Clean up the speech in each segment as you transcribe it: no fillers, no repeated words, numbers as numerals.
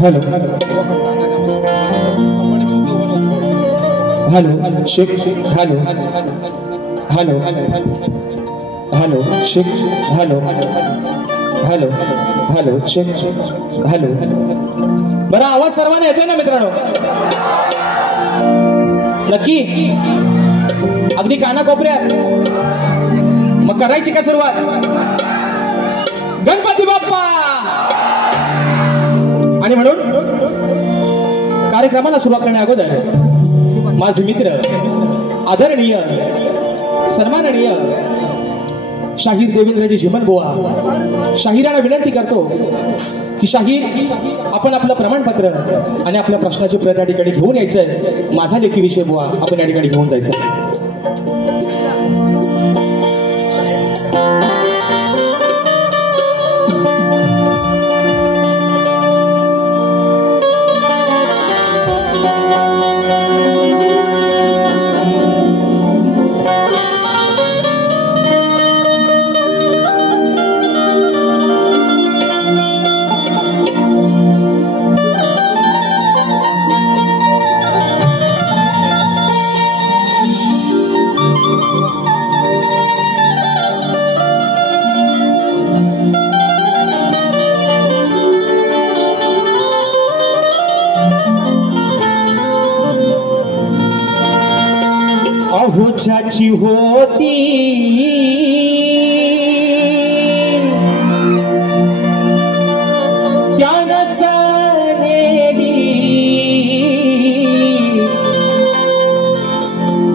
Hello hello Shaikh hello hello hello Shaikh hello hello hello Shaikh hello बरा आवाज सर्वांना येतोय ना मित्रांनो नक्की अगदी कानाकोपऱ्यात मग करायची का सुरुवात गणपती बाप्पा आणि म्हणून कार्यक्रमाला सुरुवात करण्या अगोदर माझे मित्र आदरणीय सन्माननीय शाहीर देवेंद्रजी झिमन बुवा शाहिरांना विनंती करतो की शाहीर आपण आपलं प्रमाणपत्र आणि आपल्या प्रश्नाची प्रत या ठिकाणी घेऊन यायचंय माझा लेखी विषय बुवा आपण या ठिकाणी घेऊन जायचं अहुजाची होती त्यानंच नेली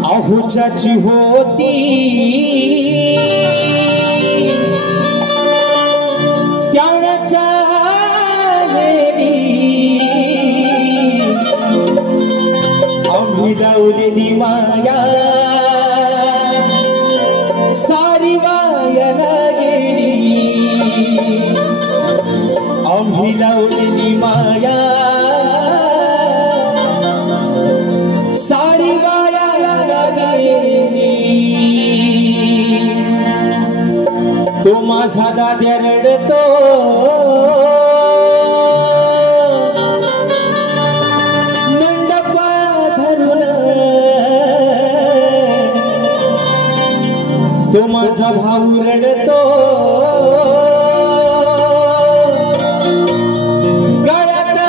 अहुजाची होती त्यानंच नेली आम्ही लावलेली माया सारी वायाला गेली आम्ही लावलेली माया सारी वायाला गेली तो माझा दाद्या रडतो तो माझा भाऊ रडतो गळ्यात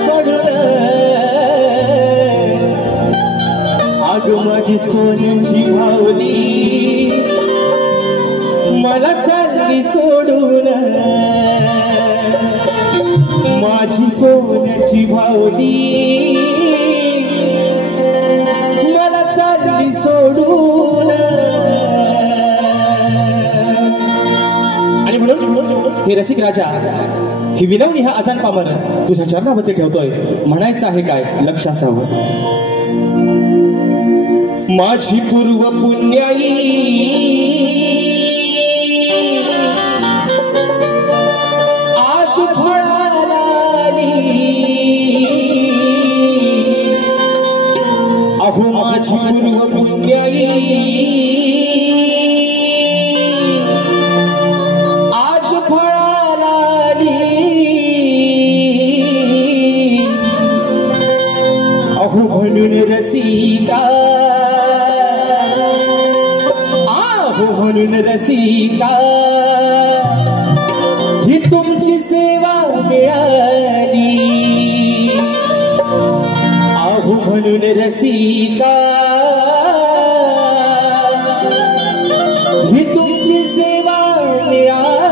पडून आग माझी सोन्याची भावली मला चालली सोडून माझी सोन्याची भावली मला चालली सोडून हे रसिक राजा ही विनवणी हा आजान पामर तुझ्या चरणामध्ये ठेवतोय म्हणायचं आहे काय लक्ष असावं माझी पूर्व पुण्याई आज फळाला अहो माझी पूर्व पुण्याई म्हणून रसिका आहो म्हणून रसिका ही तुमची सेवा मिळाली आहो म्हणून रसिका ही तुमची सेवा मिळाली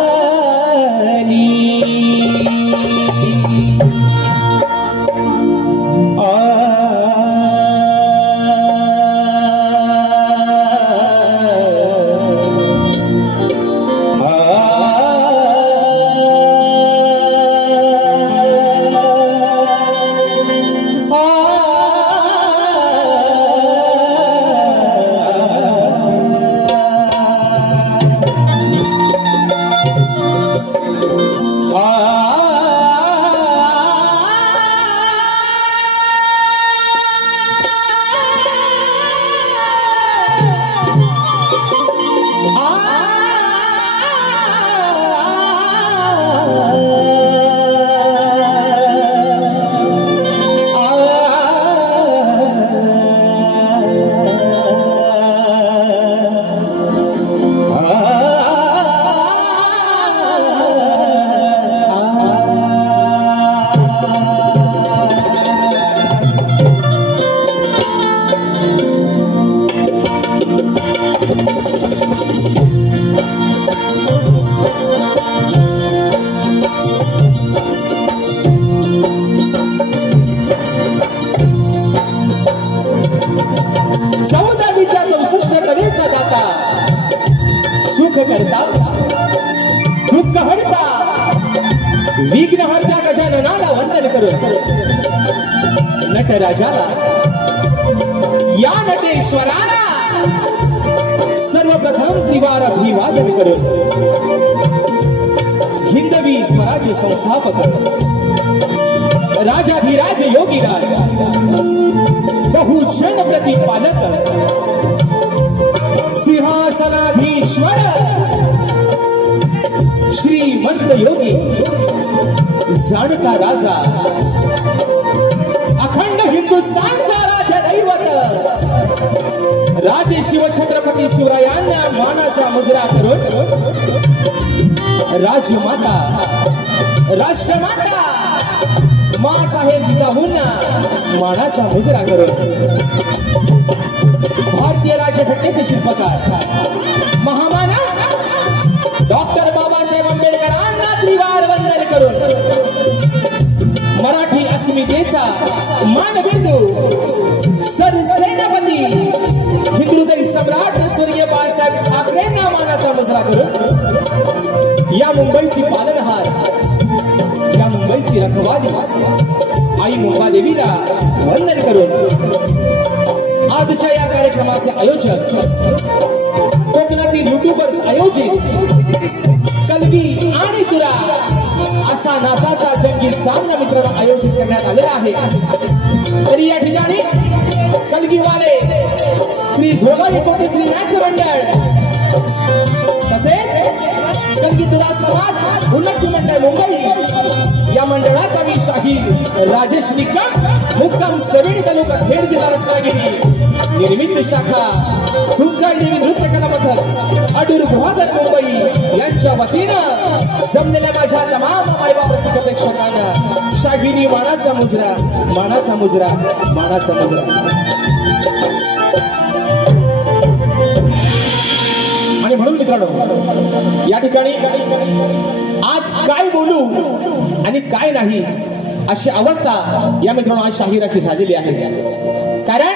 विघ्नहर्त्या गजाननाला वंदन करून नटराजाला या नटेश्वराला सर्वप्रथम त्रिवार अभिवादन करून हिंदवी स्वराज्य संस्थापक राजाधिराज योगीराज बहुजन प्रतिपालक सिंहासनाधीश्वर श्रीमंत योगी जाणता राजा अखंड हिंदुस्थानचा राजदैवत राजे शिवछत्रपती शिवरायांना मानाचा मुजरा करून राजमाता राष्ट्रमाता माँसाहेब जिजाऊंना मानाचा मुजरा करून भारतीय राज्यघटनेचे शिल्पकार महामानव डॉक्टर बाबासाहेब आंबेडकरांना त्रिवार वंदन करून मराठी अस्मितेचा मानबिंदू सरसेनापती हिंदुहृदय सम्राट स्वर्गीय बाळासाहेब ठाकरेंना मानाचा मुजरा करून या मुंबईची पालनहार या मुंबईची रखवाली आई मुंबादेवीला वंदन करून आजच्या या कार्यक्रमाचे आयोजक कोकणातील युट्यूबर्स आयोजित कलगी आणि तुरा असा नाचाचा जंगी सामना मित्रांनो आयोजित करण्यात आलेला आहे। तरी या ठिकाणी कलगीवाले श्री झोगाई कोटे श्री नाट्य मंडळ तसेच कलगी तुरा समाज उन्नती मंडळ मुंबई या मंडळाचा मी शाहीर राजेश निकम मुक्काम सवेडी तालुका खेड जिल्हा रत्नागिरी निर्मित शाखा सुंजाई देवी नृत्य कला पथक अडूर गुहागर मुंबई यांच्या वतीनं जमलेल्या माझ्या तमाम मायबाप रसिक प्रेक्षकांना शाहिरी मानाचा मुजरा मानाचा मुजरा मानाचा मुजरा। आणि म्हणून मित्रांनो या ठिकाणी आज काय बोलू आणि काय नाही अशी अवस्था या मित्रांनो आज शाहिराची झालेली आहे। कारण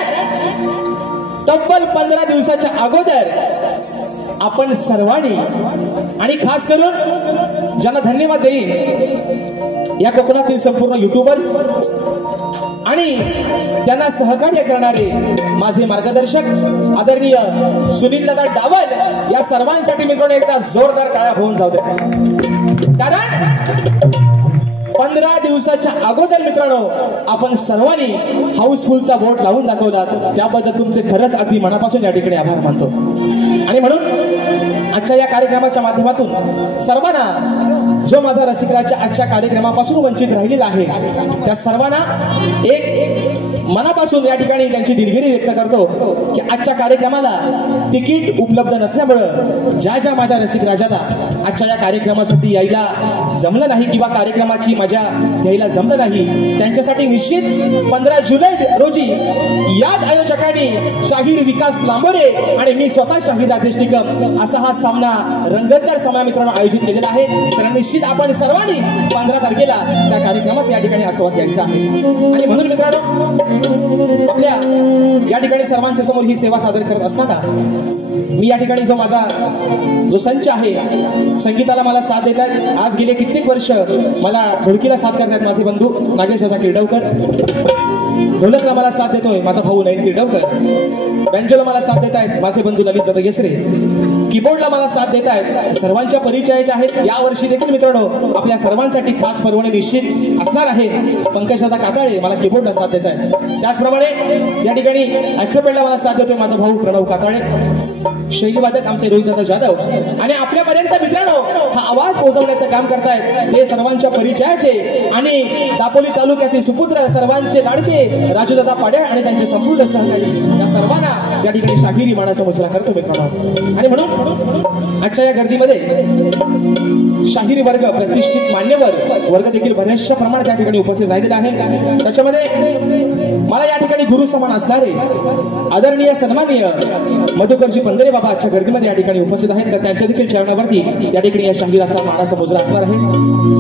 तब्बल 15 दिवसाच्या अगोदर आपण सर्वांनी आणि खास करून ज्यांना धन्यवाद देईन या कोकणातील संपूर्ण युट्यूबर्स आणि त्यांना सहकार्य करणारे माझे मार्गदर्शक आदरणीय सुनील दादा डावल या सर्वांसाठी मित्रांनो एकदा जोरदार टाळ्या होऊन जाऊ दे। कारण 15 दिवसाच्या अगोदर मित्रांनो आपण सर्वांनी हाऊसफुलचा बोट लावून दाखवला त्याबद्दल तुमचे खरंच अगदी मनापासून या ठिकाणी आभार मानतो। आणि म्हणून आजच्या या कार्यक्रमाच्या माध्यमातून सर्वांना जो माझा रसिकराजच्या आजच्या कार्यक्रमापासून वंचित राहिलेला आहे त्या सर्वांना एक मनापासून या ठिकाणी त्यांची दिलगिरी व्यक्त करतो की आजच्या कार्यक्रमाला तिकीट उपलब्ध नसल्यामुळे ज्या माझ्या रसिकराजाला आजच्या या कार्यक्रमासाठी यायला जमलं नाही किंवा कार्यक्रमाची मजा घ्यायला जमलं नाही त्यांच्यासाठी निश्चित 15 जुलै रोजी याच आयोजकांनी शाहीर विकास लांबोरे आणि मी स्वतः शाहीर राजेश निकम असा हा सामना रंगतदार सामना मित्रांनो आयोजित केलेला आहे। तर निश्चित आपण सर्वांनी 15 तारखेला त्या कार्यक्रमाचा या ठिकाणी आस्वाद घ्यायचा आहे। आणि म्हणून मित्रांनो आपल्या या ठिकाणी सर्वांच्या समोर ही सेवा सादर करत असताना मी या ठिकाणी जो संच आहे संगीताला मला साथ देतात आज गेले कित्येक वर्ष मला ढोलकीला साथ करतात माझे बंधू नागेश दादा किर्डवकर, ढोलकला मला साथ देतोय माझा भाऊ नयन किर्डवकर, बँजोला मला साथ देत आहेत माझे बंधू ललित दादा येसरे, कीबोर्डला मला साथ देत आहेत सर्वांच्या परिचयाचे आहेत। या वर्षी देखील मित्रांनो आपल्या सर्वांसाठी खास पर्वणी निश्चित असणार आहे। पंकज दादा काकाळे मला कीबोर्डला साथ देत आहेत, त्याचप्रमाणे या ठिकाणी अॅक्रोपॅडला मला साथ देतोय माझा भाऊ प्रणव काकाळे, शैलीवादक आमचे रोहित दादा जाधव आणि आपल्यापर्यंत मित्रांनो हा आवाज पोहोचवण्याचं काम करतायत हे सर्वांच्या परिचयाचे आणि दापोली तालुक्याचे सुपुत्र सर्वांचे लाडके राजू दादा पाड्या आणि त्यांचे संपूर्ण सहकारी या सर्वांना या ठिकाणी शाहिरी मानाचा मुजरा करतो मित्रांनो। आणि म्हणून आजच्या या गर्दीमध्ये शाहिरी वर्ग प्रतिष्ठित मान्यवर वर्ग देखील बऱ्याचशा प्रमाणात या ठिकाणी उपस्थित राहिलेला आहे। त्याच्यामध्ये मला या ठिकाणी ठिकाणी गुरु समान असणारे आदरणीय सन्माननीय मधुकरजी पंधरे बाबा आजच्या गर्दीमध्ये या ठिकाणी उपस्थित आहेत. तर त्यांच्या देखील चरणावरती या ठिकाणी या शाहिराचा मानाचा मुजरा असणार आहे.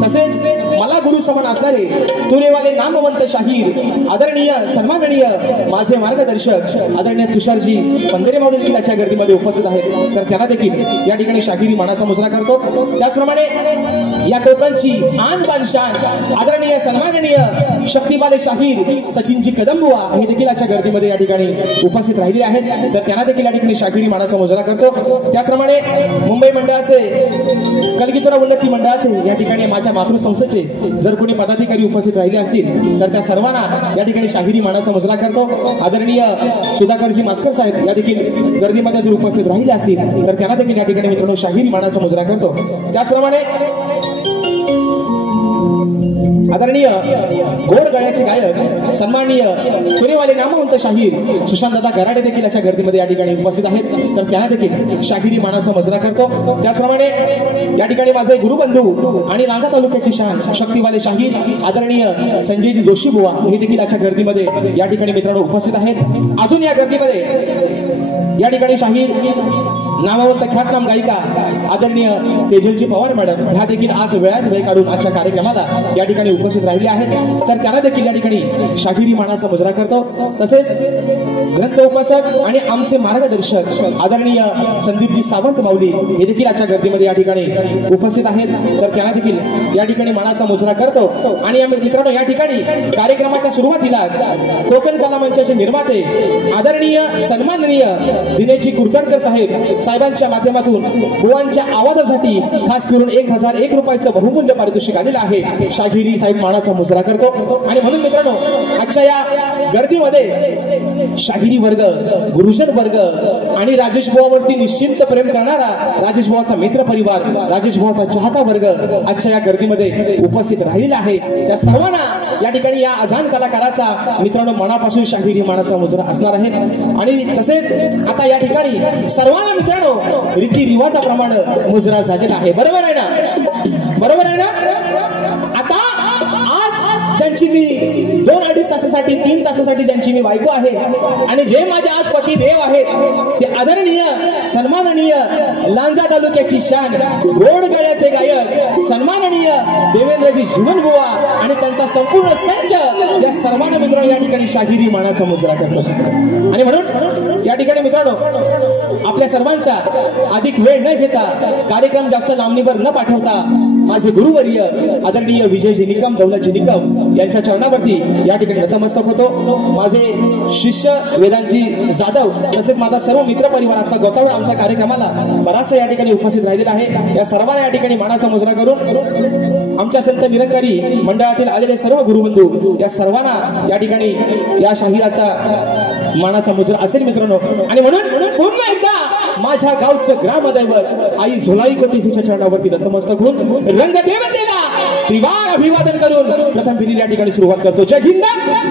तसेच मला गुरु समान असणारे तुरेवाले नामवंत शाहीर आदरणीय सन्माननीय माझे मार्गदर्शक आदरणीय तुषारजी पंधरे मावळे देखील आजच्या गर्दीमध्ये उपस्थित आहेत. तर त्यांना देखील या ठिकाणी शाहिरी मानाचा मुजरा करतो. त्याचप्रमाणे या कोकणची आन बानशान आदरणीय सन्माननीय शक्तिबाले शाहीर सचिनजी कदमबुवा हे देखील आजच्या गर्दीमध्ये या ठिकाणी उपस्थित राहिलेले आहेत. तर त्यांना देखील या ठिकाणी शाहिरी मानाचा मुजरा करतो. त्याचप्रमाणे मुंबई मंडळाचे कलगीतुरा उन्नती मंडळाचे या ठिकाणी माझ्या मातृसंस्थेचे जर कोणी पदाधिकारी उपस्थित राहिले असतील तर त्या सर्वांना या ठिकाणी शाहिरी मानाचा मुजरा करतो. आदरणीय सुधाकरजी मास्कर साहेब या देखील गर्दीमध्ये जर उपस्थित राहिले असतील तर त्यांना देखील या ठिकाणी मित्रांनो शाहिरी मानाचा मुजरा करतो. त्याचप्रमाणे आदरणीय गोड गळ्याचे गायक सन्माननीय तुरेवाले नामवंत शाहीर सुशांत दादा गराडे देखील अशा गर्दीमध्ये या ठिकाणी उपस्थित आहेत. तर त्यांना देखील शाहिरी मानाचा मुजरा करतो. त्याचप्रमाणे या ठिकाणी माझे गुरुबंधू आणि लांजा तालुक्याची शान शक्तिवाले शाहीर आदरणीय संजयजी जोशी बुवा हे देखील अशा गर्दीमध्ये या ठिकाणी मित्रांनो उपस्थित आहेत. अजून या गर्दीमध्ये या ठिकाणी शाहीर नामवंत ख्यातनाम गायिका आदरणीय तेजलजी पवार मॅडम ह्या देखील आज वेळात वेळ काढून आजच्या कार्यक्रमाला या ठिकाणी उपस्थित राहिले आहेत. तर त्यांना देखील या ठिकाणी शाहिरी मानाचा मुजरा करतो. तसेच ग्रंथ उपासक आणि आमचे मार्गदर्शक आदरणीय संदीपजी सावंत माऊली हे देखील आजच्या गर्दीमध्ये या ठिकाणी उपस्थित आहेत. तर त्यांना देखील या ठिकाणी मानाचा मुजरा करतो. आणि मित्रांनो या ठिकाणी कार्यक्रमाच्या सुरुवातीला कोकण कला मंचाचे निर्माते आदरणीय सन्माननीय दिनेशजी कुलकर्णी साहेब साहेबांच्या माध्यमातून बुवांच्या आवाजासाठी खास करून 1001 रुपयाचं बहुमूल्य पारितोषिक आलेलं आहे. शाहिरी साहेब मानाचा मुजरा करतो. आणि म्हणून मित्रांनो आजच्या या गर्दीमध्ये शाहिरी वर्ग गुरुजन वर्ग आणि राजेश बुवावरती निश्चित प्रेम करणारा राजेश बुवाचा मित्र परिवार राजेश बुवाचा चाहता वर्ग आजच्या या गर्दीमध्ये उपस्थित राहिलेला आहे. त्या सर्वांना या ठिकाणी या अजान कलाकाराचा मित्रांनो मनापासून शाहिरी मानाचा मुजरा असणार आहे. आणि तसेच आता या ठिकाणी सर्वांना मित्रांनो रीती रिवाजाप्रमाणे मुजरा झालेला आहे. बरोबर आहे ना? बरोबर आहे ना? आता आज ज्यांची मी 2-2.5 तासासाठी 3 तासासाठी ज्यांची मी बायको आहे आणि जे माझे आज पती देव आहेत ते आदरणीय सन्माननीय लांजा तालुक्याची शान गोड गळ्याचे गायक सन्माननीय देवेंद्रजी जीवनबुवा आणि त्यांचा संपूर्ण संच या सर्वांना मित्रांनो या ठिकाणी शाहिरी मानाचा मुजरा करतो. आणि म्हणून या ठिकाणी मित्रांनो आपल्या सर्वांचा अधिक वेळ न घेता कार्यक्रम जास्त लांबणीवर न पाठवता माझे गुरुवर्य आदरणीय विजयजी निकम दौलतजी निकम यांच्या चरणावरती या ठिकाणी नतमस्तक होतो. माझे शिष्य वेदांतजी जाधव तसेच माझा सर्व मित्र परिवाराचा गोतावळ आमच्या कार्यक्रमाला बराचसा या ठिकाणी उपस्थित राहिलेला आहे. या सर्वांना या ठिकाणी मानाचा मुजरा करून आमच्या संत निरंकारी मंडळातील आलेले सर्व गुरुबंधू या सर्वांना या ठिकाणी या शाहिराचा मानाचा मुजरा असेल मित्रांनो. आणि म्हणून पुन्हा एकदा माझ्या गावचं ग्रामदैवत आई झोलाई कोटीच्या चरणावरती नतमस्तक होऊन रंगदेवतेला त्रिवार अभिवादन करून प्रथम फेरीला या ठिकाणी सुरुवात करतो. जय हिंद,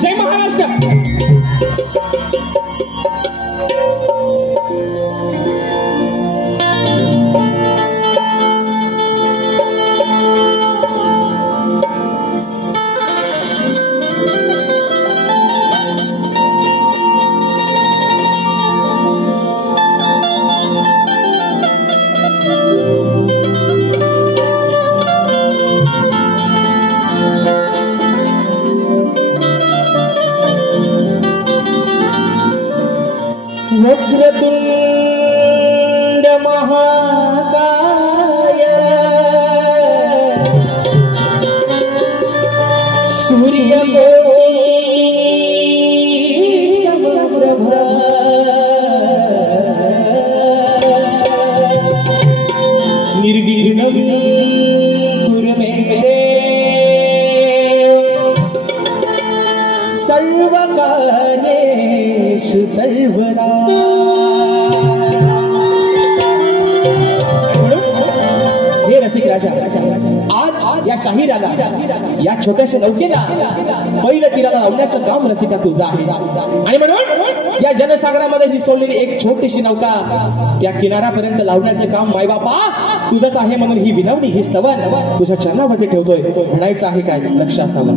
जय महाराष्ट्र. वक्रतुंड महाकाय सूर्यकोटि समप्रभ निर्विघ्नं कुरु मे सर्वकार्येषु सर्वदा. हे रसिक राजा आज या शाहिराला या छोट्याशा नौकेला पहिलं तीराला लावण्याचं काम रसिका तुझं आहे. आणि म्हणून या जनसागरामध्ये ही सोडलेली एक छोटीशी नौका त्या किनाऱ्यापर्यंत लावण्याचं काम मायबापा तुझंच आहे. म्हणून ही विनवणी ही स्तवन तुझ्या चरणावरती ठेवतोय. म्हणायचं आहे काय लक्ष असावं.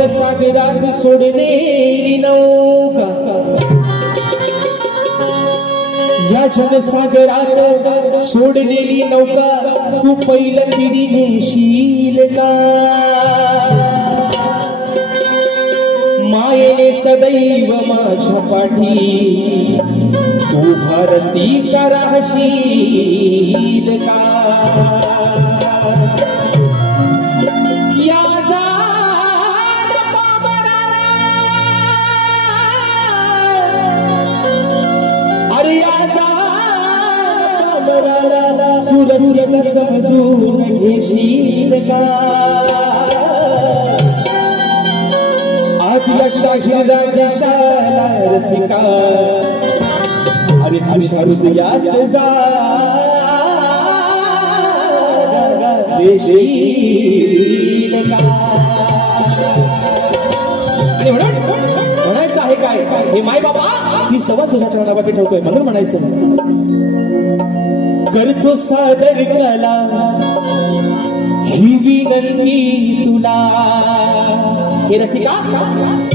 जनसागरात सोडलेली नौका, या जनसागरात सोडलेली नौका तू पहिलं तिरी नेशील का? मायेने सदैव माझ्या पाठी तू भरसी का राहशील का? या जाण पामराला, अरे या जाण पामराला तू रसिक समजून घेशील का? आज या शाहिराच्या शाला रसिका, अरे तुझ्या हृदयात जा देशील का? आणि म्हणायचं आहे काय, हे माय बाबा ही सवा तुझ्या चरणावरती ठेवतोय म्हणून म्हणायचं, करतो सादर कला ही विनंती तुला. हे रसिका,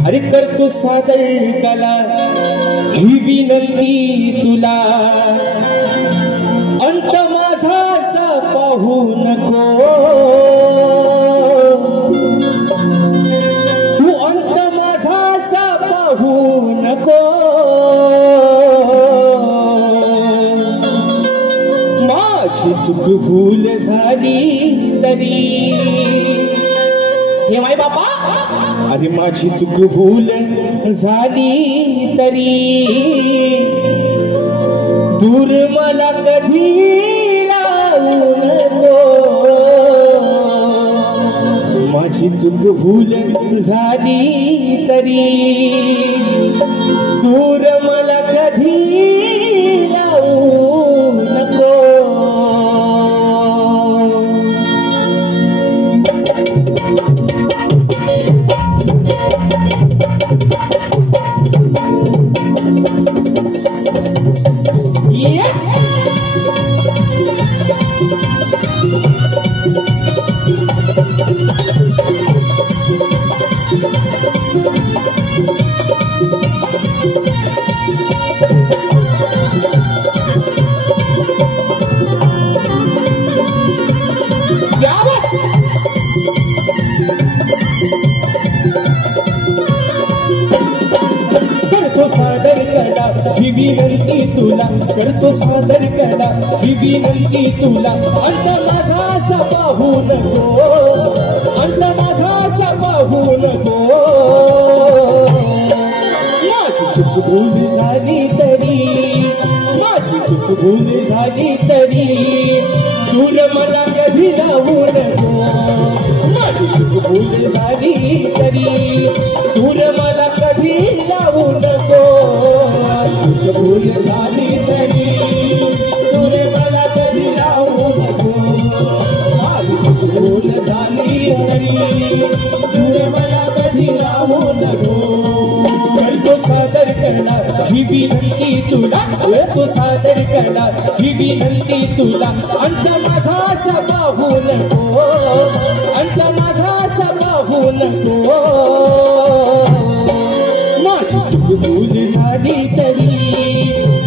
अरे करतो सादर कला ही विनंती तुला. अंत माझा पाहू नको तू, अंत माझा पाहू नको. माझी चूक भूल झाली तरी, हे माय बापा, अरे माझी चूक भूल झाली तरी दूर मला कधी लावू नको. माझी चूक भूल झाली तरी दूर मला कधी लावू नको. सादर कला ही विनंती तुला, करतो सादर कला ही विनंती तुला. अंत माझा पाहू नको, अंत माझा पाहू नको. माझी चूक भूल झाली तरी, माझी चूक भूल झाली तरी दूर मला कधी लावू नको. माझी चूक भूल झाली तरी दूर मला कधी लावू नको. भूल झाली तरी दूर मला कधी लावू नको. माझी चूक भूल झाली तरी दूर मला कधी लावू नको. करतो सादर करणार ही विनंती तुला, करतो सादर करणार ही विनंती तुला. अंत माझा पाहू नको, अंत माझा पाहू नको. माझी चूक भूल झाली तरी,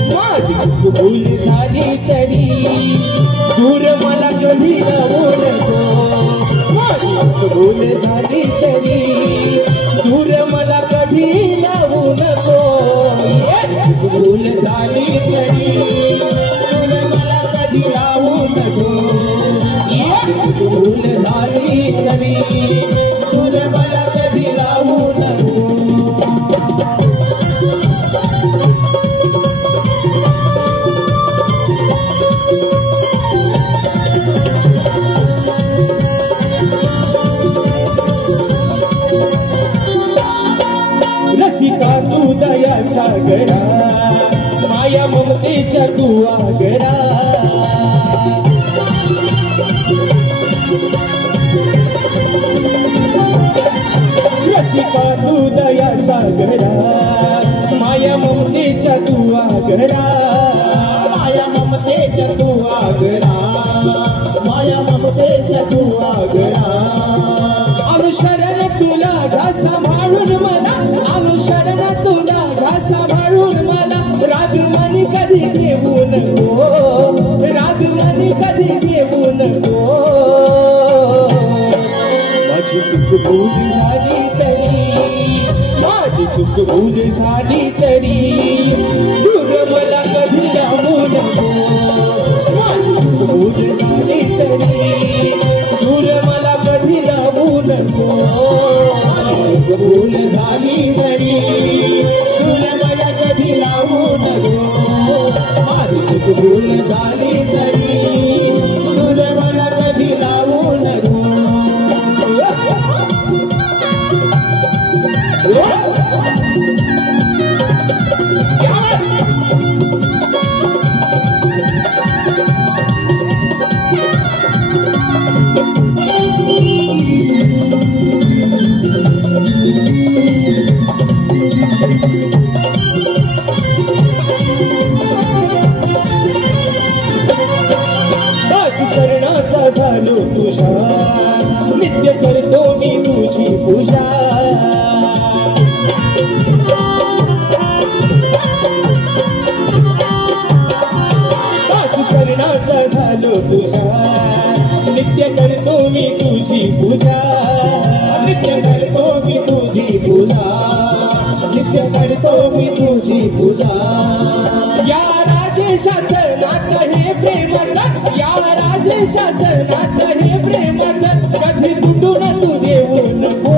माझी चूक भूल झाली तरी दूर मला कधी लावू नको. माझी चूक भूल झाली तरी दूर मला कधी लावू नको. भूल झाली तरी दूर मला कधी लावू नको. भूल झाली तरी दूर मला कधी लावू नको. रसिका तू दया सागरा, माया ममतेच्या तू आगरा. रसिका तू दया सागरा, माया ममतेच्या तू आगरा. माया ममतेच्या तू आगरा, माया ममतेच्या तू आगरा. अनुशरण तुला घासा भूल झाली तरी माझी चूक भूल झाली तरी दूर मला कधी लावू नको माझी चूक भूल झाली तरी दूर मला कधी लावू नको भूल झाली तरी दूर मला कधी लावू नको माझी चूक भूल झाली तरी दूर मला कधी लावू नको करण्याचा झालो तुझा नित्य करतो मी तुझी पूजा दास चरणाचा झालो तुझा नित्य करतो मी तुझी पूजा नित्य करतो मी तुझी पूजा नित्य करतो मी तुझी पूजा या राजेशाचं नातं हे प्रेमाचं या राजेशाचं नातं हे प्रेमाचं कधी तुटून तू देऊ नको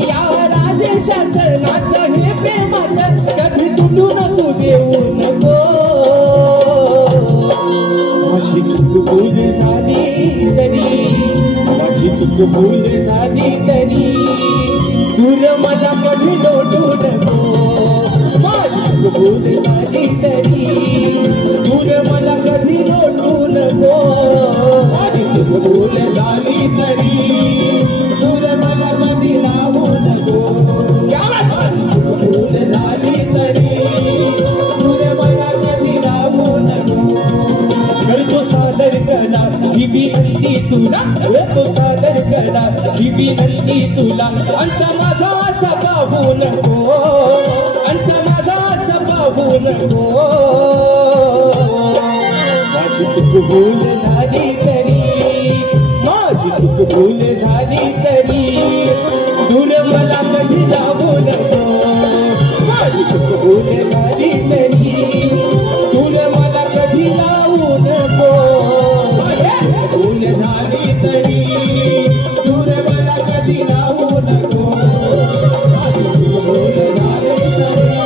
या राजेशाचं नातं हे प्रेमाचं कधी तुटून तू देऊ नको माझी चूक भूल झाली तरी माझी चूक भूल झाली तरी दूर मला कधी लोटू नको माझी चूक भूल झाली तरी दूर मला कधी लोटू नको माझी चूक भूल झाली तरी दूर मला कधी लावू नको माझी चूक भूल झाली तरी दूर मला कधी लावू नको करतो सादर कला ही विनंती तुला करतो सादर कला ही विनंती तुला अंत माझा असा पाहू नको अंत माझा असा पाहू नको माझी चूक भूल झाली तरी माझी चूक भूल झाली तरी दूर मला कधी लावू नको माझी चूक भूल झाली तरी दूर मला कधी लावू नको भूल झाली तरी दूर मला कधी लावू नको माझी चूक भूल झाली तरी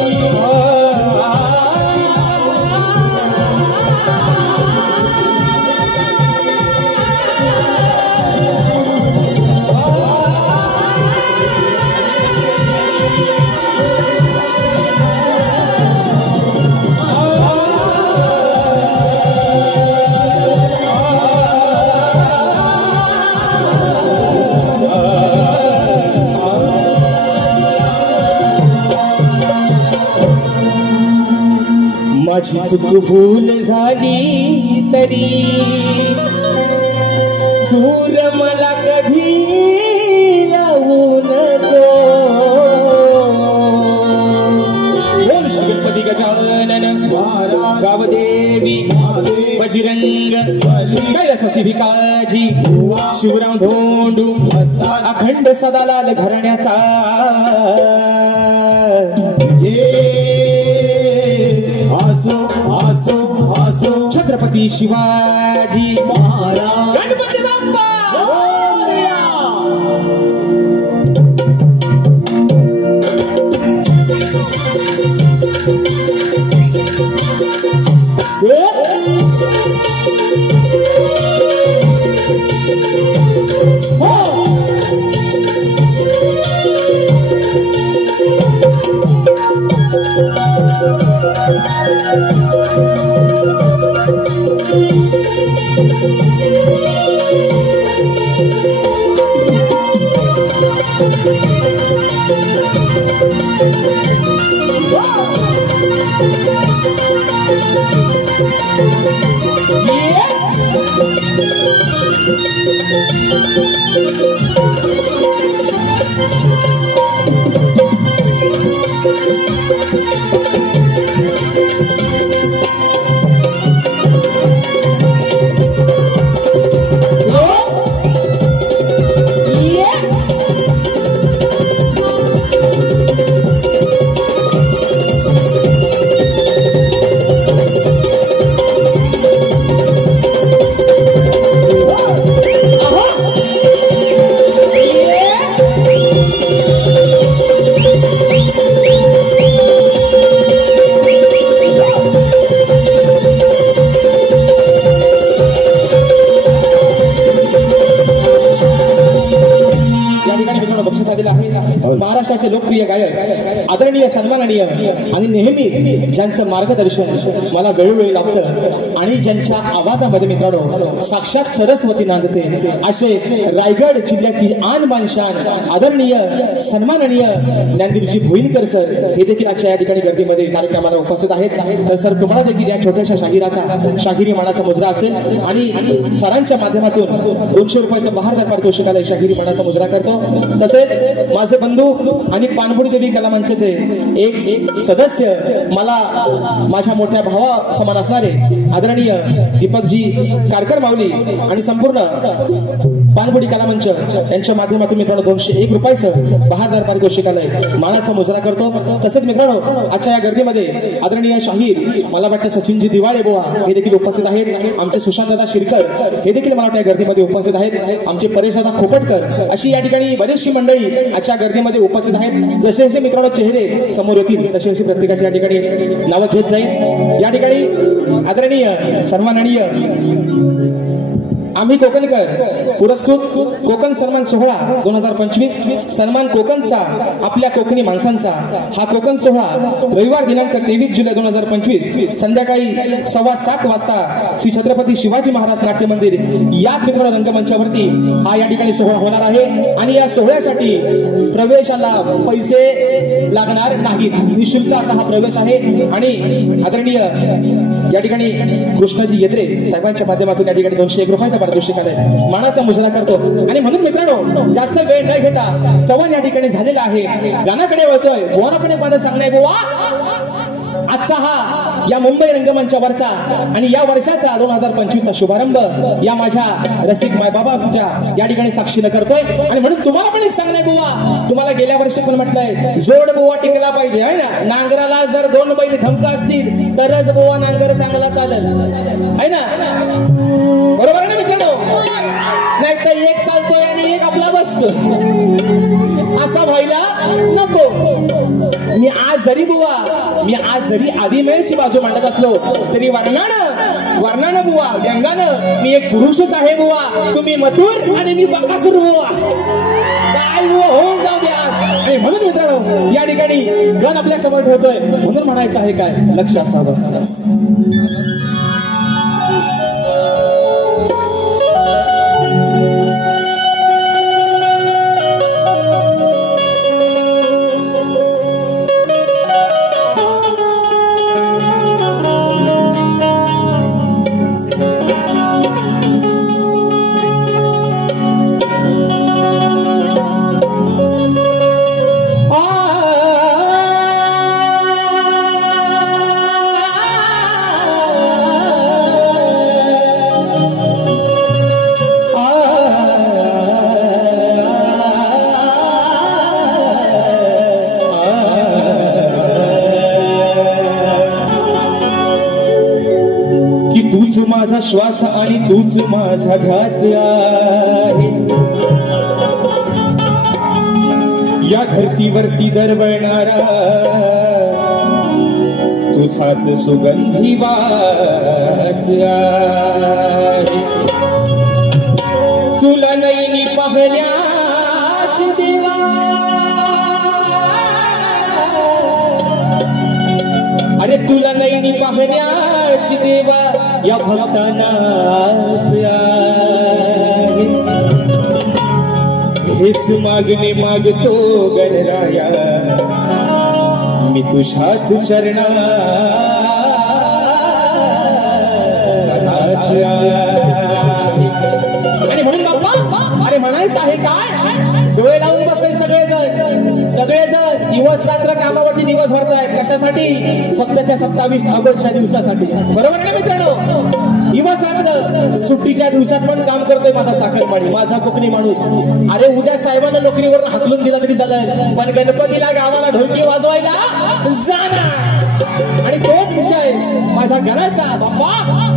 माझी चूक भूल झाली तरी दूर मला कधी लावू नको बोल श्री गणपती गजानन गावदेवी बजरंग कैलासवासी भिकाजी शिवराम धोंडू अखंड सदालाल घराण्याचा छत्रपती शिवाजी महाराज गणपती बाप्पा बक्षीस आलेलं आहे महाराष्ट्राचे लोकप्रिय गायक आदरणीय सन्माननीय आणि नेहमी ज्यांचं मार्गदर्शन मला वेळोवेळी लाभतं आणि ज्यांच्या आवाजामध्ये मित्रांनो साक्षात सरस्वती नांदते असे रायगड जिल्ह्याची आन बान शान आदरणीय सन्माननीय ज्ञानदेवजी भोईनकर सर हे देखील आजच्या या ठिकाणी गर्दीमध्ये कार्यक्रमाला उपस्थित आहेत तर सर तुम्हाला देखील या छोट्याशा शाहिरी मानाचा मुजरा असेल आणि सरांच्या माध्यमातून 200 रुपयाचा बहारदार पारितोषिकाला शाहिरी मानाचा मुजरा करतो तसेच माझे बंधू आणि पानपुडी देवी कला मंचचे एक सदस्य मला माझ्या मोठ्या भावा समान असणारे आदरणीय दीपकजी कारकर माऊली आणि संपूर्ण पानपुडी कला मंच यांच्या माध्यमातून मित्रांनो 201 रुपयाचं बहारदार पारितोषिकाला मानाचा मुजरा करतो तसेच मित्रांनो आजच्या या गर्दीमध्ये आदरणीय शाहीर मला वाटतं सचिनजी दिवाळे बुवा हे देखील उपस्थित आहेत आमचे सुशांतदादा शिरकर हे देखील मला वाटतं या गर्दीमध्ये उपस्थित आहेत आमचे परेशदादा खोपटकर अशी या ठिकाणी बरीचशी मंडळी आजच्या गर्दीमध्ये उपस्थित आहेत जसे जसे मित्रांनो चेहरे समोर येतील तसे तसे प्रत्येकाच्या या ठिकाणी नावं घेत जाईल या ठिकाणी आदरणीय सन्माननीय आम्ही कोकणकर पुरस्कृत कोकण सन्मान सोहळा 2025 सन्मान कोकणचा आपल्या कोकणी माणसांचा हा कोकण सोहळा रविवार दिनांक 23 जुलै 2025 संध्याकाळी 7:15 वाजता श्री छत्रपती शिवाजी महाराज नाट्य मंदिर याच मित्रांनो रंगमंचावरती हा या ठिकाणी सोहळा होणार आहे आणि या सोहळ्यासाठी प्रवेशाला पैसे लागणार नाहीत निशुल्क असा हा प्रवेश आहे आणि आदरणीय या ठिकाणी कृष्णाजी येत्रे साहेबांच्या माध्यमातून या ठिकाणी 201 रुपयाचा पारितोषिकाला मानाचा मुजरा करतो आणि म्हणून मित्रांनो जास्त वेळ न घेता स्तवन या ठिकाणी झालेला आहे गाण्याकडे वळतोय बुवानाकडे माझं सांगणं आहे बुवा आजचा हा या मुंबई रंगमंचावरचा आणि या वर्षाचा 2025 चा शुभारंभ या माझ्या रसिक मायबाबांच्या या ठिकाणी साक्षीनं करतोय आणि म्हणून तुम्हाला पण एक सांगणं आहे बुवा तुम्हाला गेल्या वर्षी पण म्हटलंय जोड बुवा टिकला पाहिजे आहे ना नांगराला जर 2 बैल धमका असतील तरच बुवा नांगर चांगला चालेल आहे ना बरोबर आहे ना मित्रांनो नाही तर एक चालतोय आणि एक आपला बसतो असा व्हायला नको मी आज जरी आदिमेळची बाजू मांडत असलो तरी वर्णानं बुवा व्यंगानं मी एक पुरुषच आहे बुवा तुम्ही मथुर आणि मी बकासूर बुवा काय बुवा होऊन जाऊ द्या आणि म्हणून मित्रांनो या ठिकाणी गण आपल्या समोर ठेवतोय म्हणून म्हणायचं आहे काय लक्ष असावं तूच माझा श्वास आणि तूच माझा ध्यास आहे या धरतीवरती दरवळणारा तुझाच सुगंधी वास आहे तुला नैनी पाहल्याच देवा अरे तुला नैनी पाहण्याच देवा या भक्तांना हेच मागणे मागतो गणराया मी तुझ्याच चरणा आणि म्हणून बाप्पा अरे म्हणायचं आहे काय डोळे लावून बसले सगळेजण दिवस रात्र कामावरती दिवस भरतायत कशासाठी फक्त त्या 27 ऑगस्टच्या दिवसासाठी बरोबर ना मित्रांनो दिवस रात्र सुट्टीच्या दिवसात पण काम करतोय माझा चाकरमानी माझा कोकणी माणूस अरे उद्या साहेबांना नोकरीवर हाकलून दिला तरी चालेल पण गणपतीला गावाला ढोलकी वाजवायला जाणार आणि तोच विषय माझ्या घराचा बाप्पा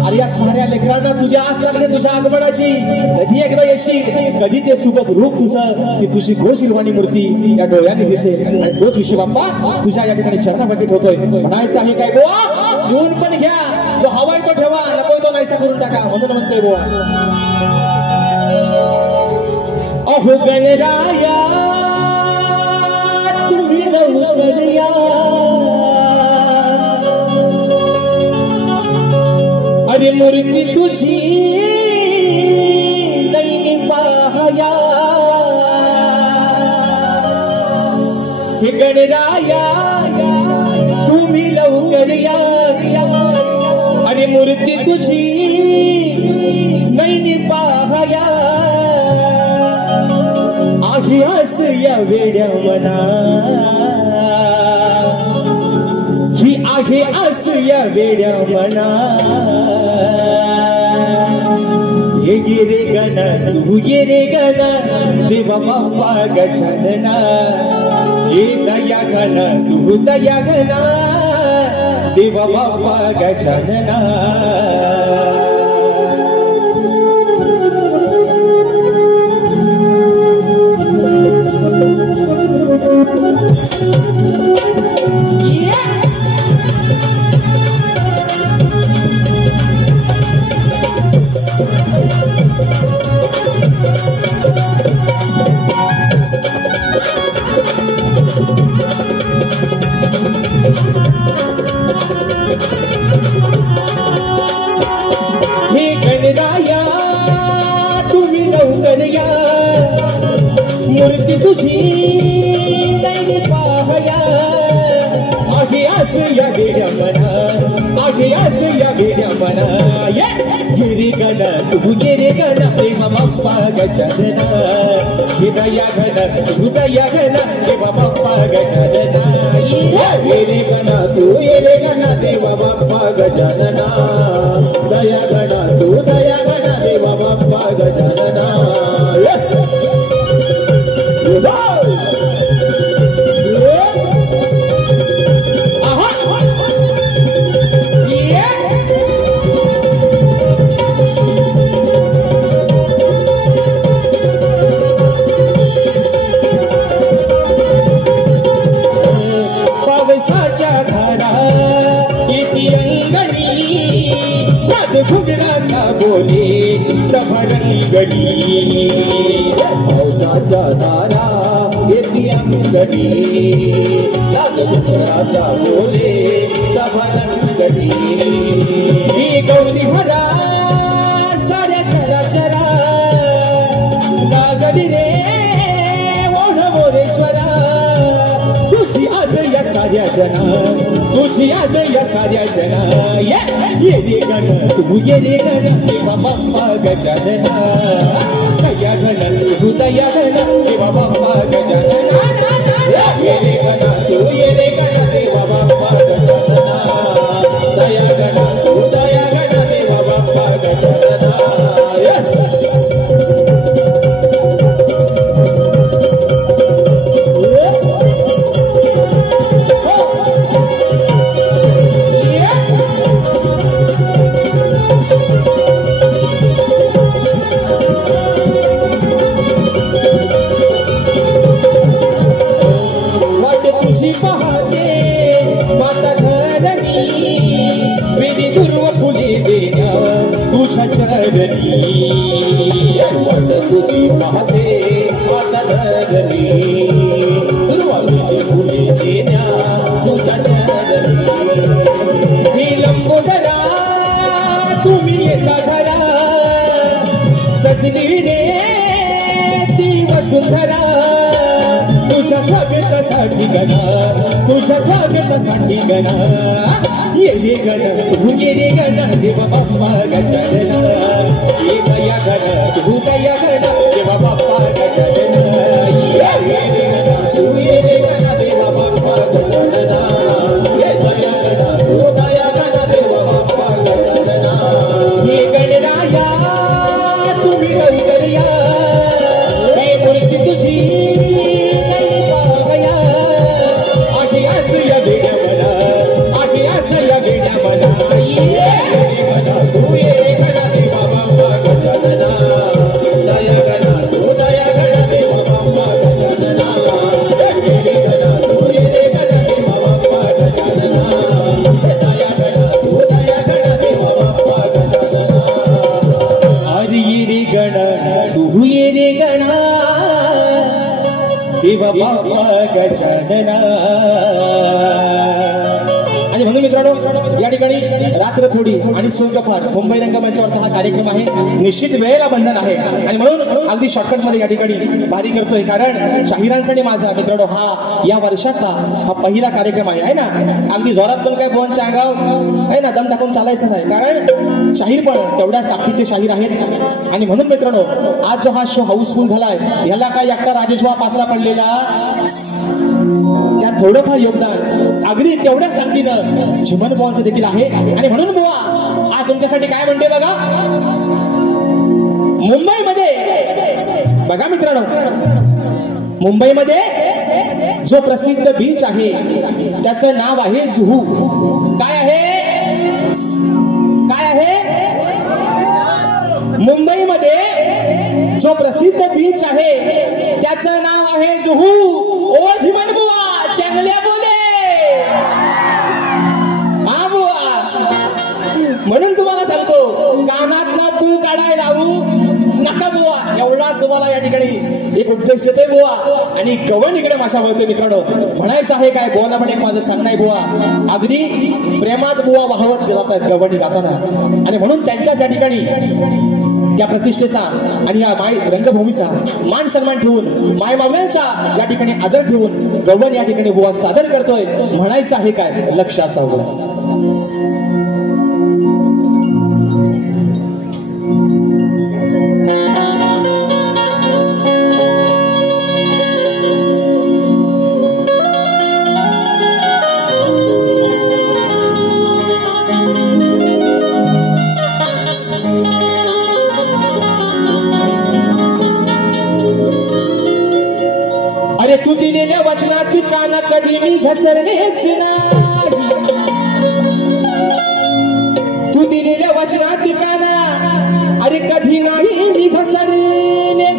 अरे या साऱ्या लेकरांना तुझ्या आस लागली तुझ्या आगमनाची कधी एकदा येशील कधी ते सुबक रूप तुझं ती तुझी घोषिरवाणी मूर्ती या डोळ्यांनी दिसेल आणि तोच विषय बाप्पा तुझ्या या ठिकाणी चरणापाठी ठेवतोय म्हणायचं आहे काय गोवा येऊन पण घ्या जो हवाय तो ठेवा नको तो नाहीसा करून टाका म्हणून म्हणतोय गोवा अहो गणराया मूर्ती तुझी नैनी पाहया गणराया तुम्ही लवकर या आणि मूर्ती तुझी नैनी पाहया आहे आस या वेड्या मना ही आहे आस या वेड्या मना ये गिरे गणा तू गिरे गणा देवा बाप्पा गजानना ये दया गणा तू दया गणा देवा बाप्पा गजानना हे गणराया तुम्ही लवकर या मूर्ती तुझी नैनी पाहया आहे आस या वेड्या मना आहे आस या वेड्या मना गिरी गणा तू गिरे गणा देवा बाप्पा गजानना हे दया गणा तू दया गणा देवा बाप्पा गजानना येरे गणा तू येरे गणा देवा बाप्पा गजानना दया गणा तू दया गणा देवा बाप्पा गजानना पावसाच्या धारा येती अंगणी राज घुगराचा बोले सभारंगणी पावसाच्या धारा येती अंगणी राजगुजराचा बोले सभारंगणी ही गौरी हरा साऱ्या चराचरा गागली रे ओढ मोरेश्वरा तुझी आज या साऱ्या जना तुझी आज या साऱ्या जना ये रे गण तू ये रे गण देवा बाप्पा गजानना दया गण तू दया गण देवा बाप्पा गजानना येरे गणा तू येरे गणा देवा बाप्पा गजानना दया गणा तू दया गणा देवा बाप्पा गजानना तुझी पाहते माता धरणी दुर्वाची फुले देण्या तुझ्या चरणी हे लंबोदरा तुम्ही येता धरा सजनी रे ती वसुंधरा तुझ्या स्वागतासाठी गणा तुझ्या स्वागतासाठी गणा ये रे गण तू ये रे गण देवा बाप्पा गजानना ये दया गण तू दया गण देवा बाप्पा गजानना ये रे गणा तू ये रे गणा देवा बाप्पा गजानना ये दया गणा तू दया गणा देवा बाप्पा गजानना हे गणराया तुम्ही लवकर या हे मूर्ती तुझी नैनी पाहया आहे आस या वेड्या मना आहे आस या वेड्या मना ये रे गणा तू ये रे गणा देवा बाप्पा गजानना दया गणा तू दया गणा देवा बाप्पा गजानना ये रे गणा तू ये रे गणा देवा बाप्पा गजानना दया गणा तू दया गणा देवा बाप्पा गजानना अरे ये रे गणा तू ये रे गणा देवा बाप्पा गजानना आणि म्हणून मित्रांनो या ठिकाणी रात्र थोडी आणि सोंग फार मुंबई रंगमंचावरचा हा कार्यक्रम आहे, निश्चित वेळेला बंधन आहे आणि म्हणून अगदी शॉर्टकट मध्ये या ठिकाणी भारी करतोय, कारण शाहिरांचा आणि माझा मित्रांनो हा या वर्षातला हा पहिला कार्यक्रम आहे ना. अगदी जोरात पण काय बोनच्या अंगाव आहे ना दम टाकून चालायचं नाही, कारण शाहीर पण तेवढ्याच ताकदीचे शाहीर आहेत. आणि म्हणून मित्रांनो आज जो हा शो हाऊसफुल झालाय ह्याला काय एकटा राजेशवा पासला पडलेला, त्यात थोडंफार योगदान अगदी तेवढ्याच ताकदीनं चिमण बुवांचं देखील आहे. आणि म्हणून बुवा आज तुमच्यासाठी काय म्हणते बघा, मुंबईमध्ये बघा मित्रांनो, मुंबईमध्ये जो प्रसिद्ध बीच आहे त्याचं नाव आहे जुहू. काय आहे, काय आहे? मुंबईमध्ये जो प्रसिद्ध बीच आहे त्याचं नाव आहे जुहू. ओ जीवन बुवा चांगल्या बोले हा बुवा. म्हणून तुम्हाला सांगतो कानात ना पू काढाय लावू नका बुवा, एवढाच तुम्हाला या ठिकाणी एक उपदेश देते बुवा. आणि गवण इकडे माशा बोलते मित्रांनो, म्हणायचं आहे काय बुवाला पण एक माझं सांगणं आहे बुवा, अगदी प्रेमात बुवा वाहवत जातात गवणी गाताना. आणि म्हणून त्यांच्याच या ठिकाणी त्या प्रतिष्ठेचा आणि या माय रंगभूमीचा मान सन्मान ठेवून माय मावल्यांचा या ठिकाणी आदर ठेवून गवण या ठिकाणी बुवा सादर करतोय. म्हणायचं आहे काय, लक्ष असावं. अरे तू दिलेल्या वचनाची काना कधी मी घसरलेच नाही, तू दिलेल्या वचनाची काना अरे कधी नाही मी घसरले.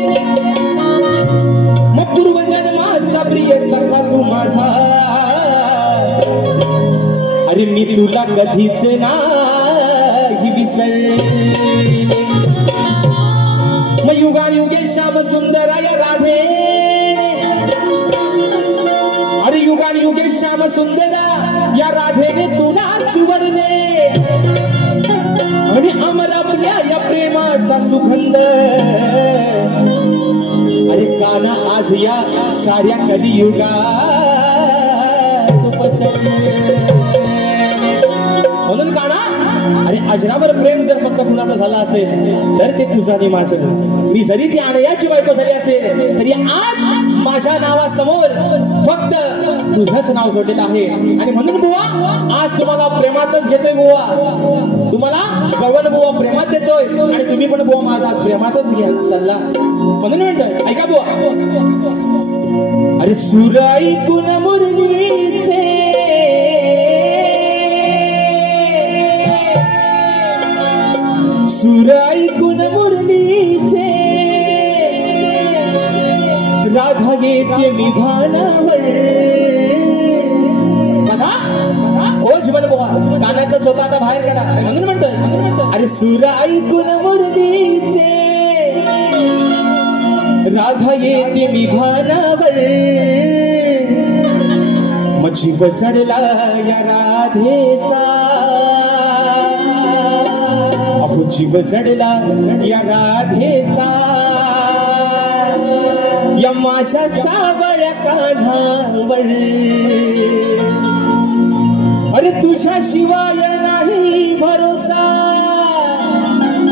मग पूर्वजन्माचा प्रिय सखा तू माझा, अरे मी तुला कधीच नाही विसरले. मग युगानुयुगे श्याम सुंदर या राधे, अरे युगानुयुगे श्याम सुंदरा या राधेने तुलाच वरले. आणि अमर आपल्या या प्रेमाचा सुगंध अरे काना आज या साऱ्या कलियुगात पसरले. म्हणून काना अरे अजरावर प्रेम जर फक्त कुणाचं झालं असेल तर ते तुझं आणि माझं. मी जरी ती आणयाची बायको झाली असेल तरी आज माझ्या नावासमोर फक्त तुझंच नाव जोडलेलं आहे. आणि म्हणून बुवा आज तुम्हाला प्रेमातच घेतोय बुवा, तुम्हाला गवन बुवा प्रेमात देतोय आणि तुम्ही पण बुवा माझा आज प्रेमातच घ्या सल्ला. म्हणून म्हणतोय ऐका बुवा, अरे सूर ऐकून मुरलीचे सूर ऐकून मुरलीचे राधा येते मी भानावर. बघा ओ जीवन बुवा कानातच होता आता बाहेर काढा. म्हणून म्हणतोय अरे सूर ऐकून मुरलीचे राधा येते मी भानावर. मग जीव जडला या राधेचा, अहो जीव जडला या राधेचा या माझ्या सावळ्या कान्हावर. अरे तुझ्या शिवाय नाही भरोसा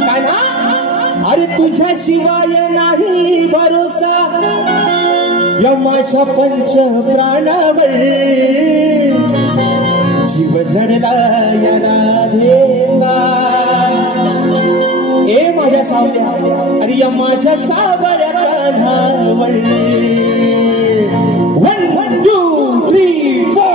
कान्हा, अरे तुझ्या शिवाय नाही भरोसा या माझ्या पंच प्राणावर. जीव जडला या राधेचा ए माझ्या सावल्या, अरे या माझ्या सावळ्या कान्हावर. 1 2 3 4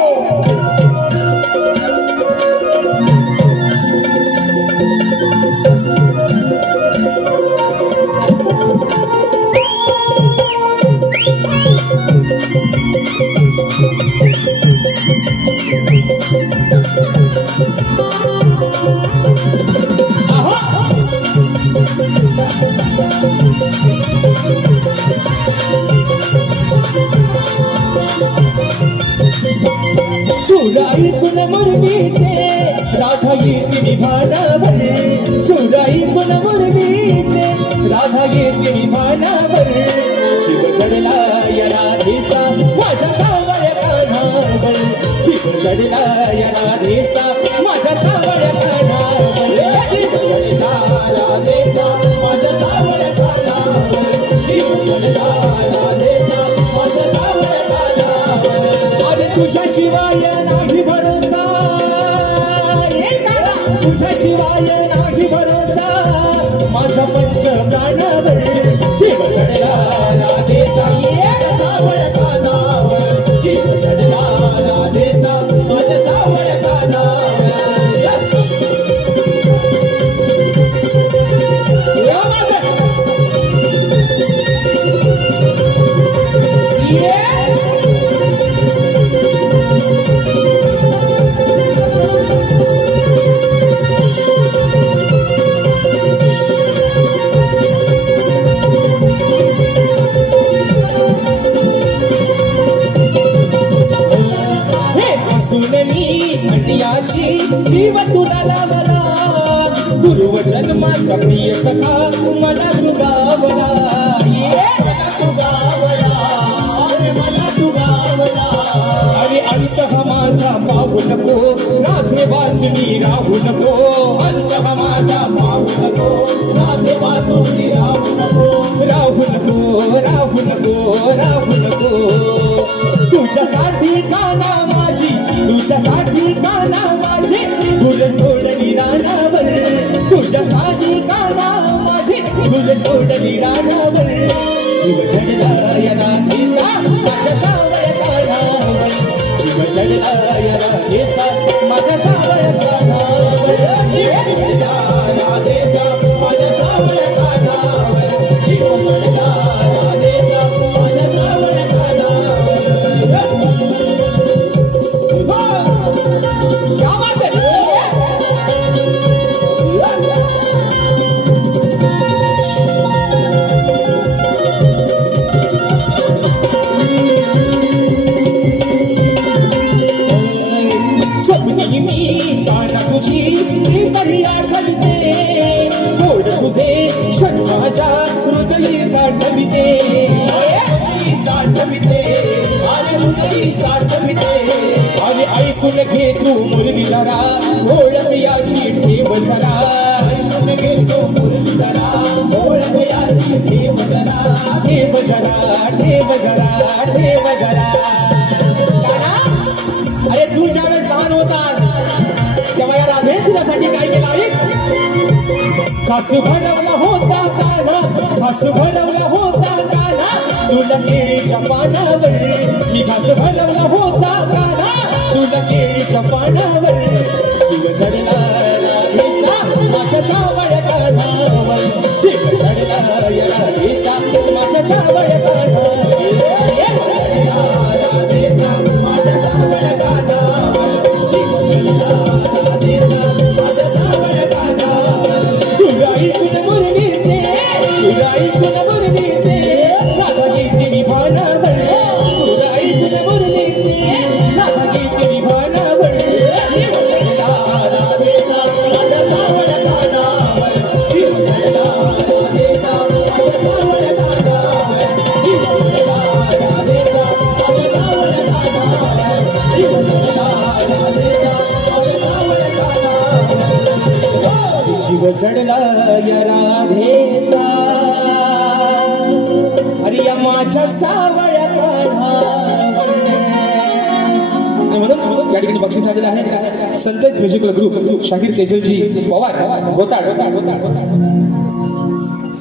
सूर ऐकून मुरलीचे भानावर सुराई पण मुरलीचे राधा येते भानावर शिव चढला या राधेचा माझ्या सावळ्या कानावर शिव चढला या राधेचा माझ्या सावळ्या कानावर शिव चढला राधेचा माझ्या सावळ्या कानावर शिव चढला राधेचा माझ्या सावळ्या कानावर अरे तुझ्या शिवाय नाही भरोसा तुझ्या शिवाय नाही भरोसा माझा पंच प्राणावर शिव चढला राधेचा माझ्या सावळ्या कानावर शिव चढला राधेचा माझ्या सावळ्या कानावर खंडियाची जीव तुला लावला पूर्व जन्माचा प्रिय सखा मला तुगावला मला तुगावला अरे अंत हा माझा पाहू नको राधे वासनी राहू नको अंत हा माझा पाहू नको राधे वासनी राहू नको राहू नको राहू नको राहू नको तुझ्यासाठी काना माझी तुझ्यासाठी काना माझी तुझ सोडली रानावर तुझ्यासाठी काना माझी तुझ सोडली रानावर जीव चढला या राधेचा माझ्या सावळ्या कानावर जीव चढला या राधेचा माझ्या सावळ्या कानावर जीव चढला राधेचा माझ्या सावळ्या कानावर जीव चढला राधेचा माझ्या सावळ्या कानावर क्या बात है स्वप्नी मी काना तुझी ती तरी आठवते गोड तुझे क्षण माझ्या हृदयी साठविते आणि ऐकून घे तू मुरली जरा ओळख याची ठेव जरा ऐकून घे तू मुरली जरा ओळख याची ठेव जरा ठेव जरा ठेव जरा ठेव जरा अरे तू ज्यावेळेस लहान होतास तेव्हा या राधे तुझ्यासाठी काय केलं खास भडवला होता काना खास भडवला होता काना तुला केळीच्या पानावर मी खास भडवला होता काना तुला केळीच्या पानावर जीव चढला राधेचा माझ्या सावळ्या कानावर जीव चढला या राधेचा माझ्या सावळ्या कानावर सुराई तुझ मुरलीचे सुराई तुझ मुरलीचे राधा गीते मी भानावर सुराई तुझ मुरलीचे राधा गीते मी भानावर जीव चढला या राधेचा अरे या माझ्या सावळ्या कानावर म्हणून या ठिकाणी बक्षीस झालेलं आहे संदेश म्युझिकल ग्रुप शाहीर तेजलजी पवार गोताड